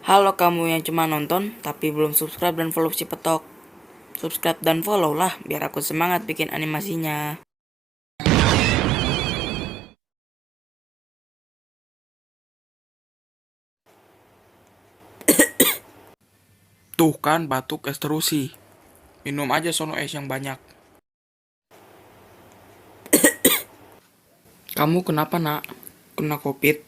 Halo kamu yang cuma nonton tapi belum subscribe dan follow si Petok. Subscribe dan follow lah biar aku semangat bikin animasinya. Tuh kan batuk es terus sih. Minum aja sono es yang banyak. Kamu kenapa nak? Kena covid?